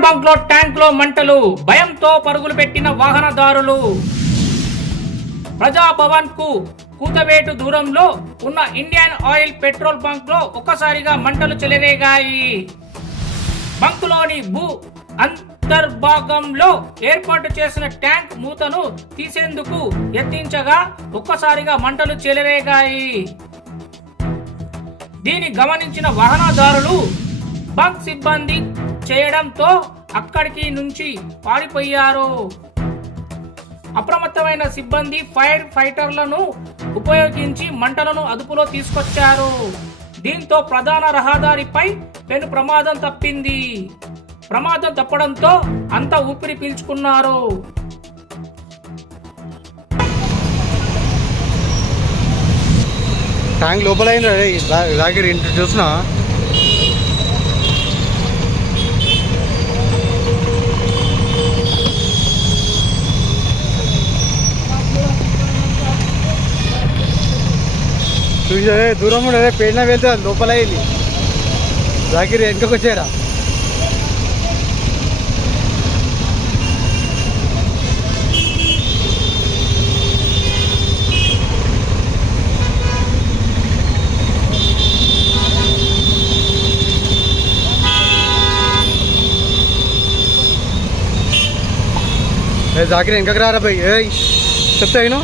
Petrol bunk లో tank లో మంటలు, భయంతో పరుగులు పెట్టిన వాహనదారులు. ప్రజాభవన్ కు కూతవేటు దూరంలో ఉన్న ఇండియన్ ఆయిల్ పెట్రోల్ బంక్ లో ఒక్కసారిగా మంటలు చెలరేగాయి. బంకులోని భూ అంతర్భాగంలో ఏర్పాటు చేసిన ట్యాంక్ మూతను తీసేందుకు యత్నించగా ఒక్కసారిగా మంటలు చెలరేగాయి. దీన్ని గమనించిన వాహనదారులు బంక్ సిబ్బంది చేయడంతో అక్కడికి నుంచి పారిపోయారు. అప్రమత్తమైన సిబ్బంది ఫైర్ ఫైటర్లను ఉపయోగించి మంటలను అదుపులో తీసుకొచ్చారు. దీంతో ప్రధాన రహదారిపై పెను ప్రమాదం తప్పింది. ప్రమాదం తప్పడంతో అంతా ఊపిరి పీల్చుకున్నారు. ట్యాంక్ లోపల చూసినా చూసే దూరం కూడా పేడిన వెళ్తే లోపల వెళ్ళి జాగిరి వెనుకకు వచ్చారా. జాగిరి వెనకకు రారా భయ్, చెప్తా అయినా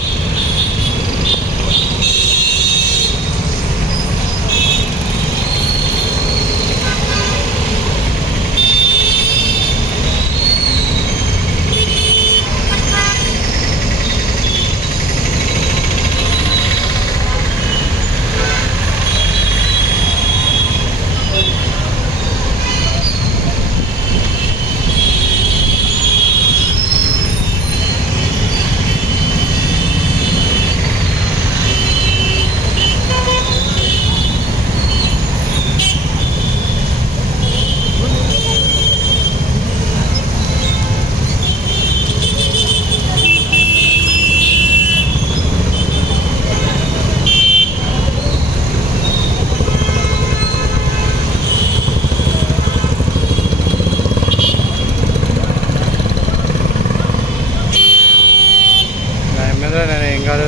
నేను ఏం కాదు.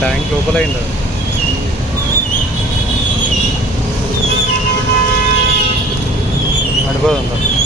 ట్యాంక్ లోపల అయింది అడిపోదు.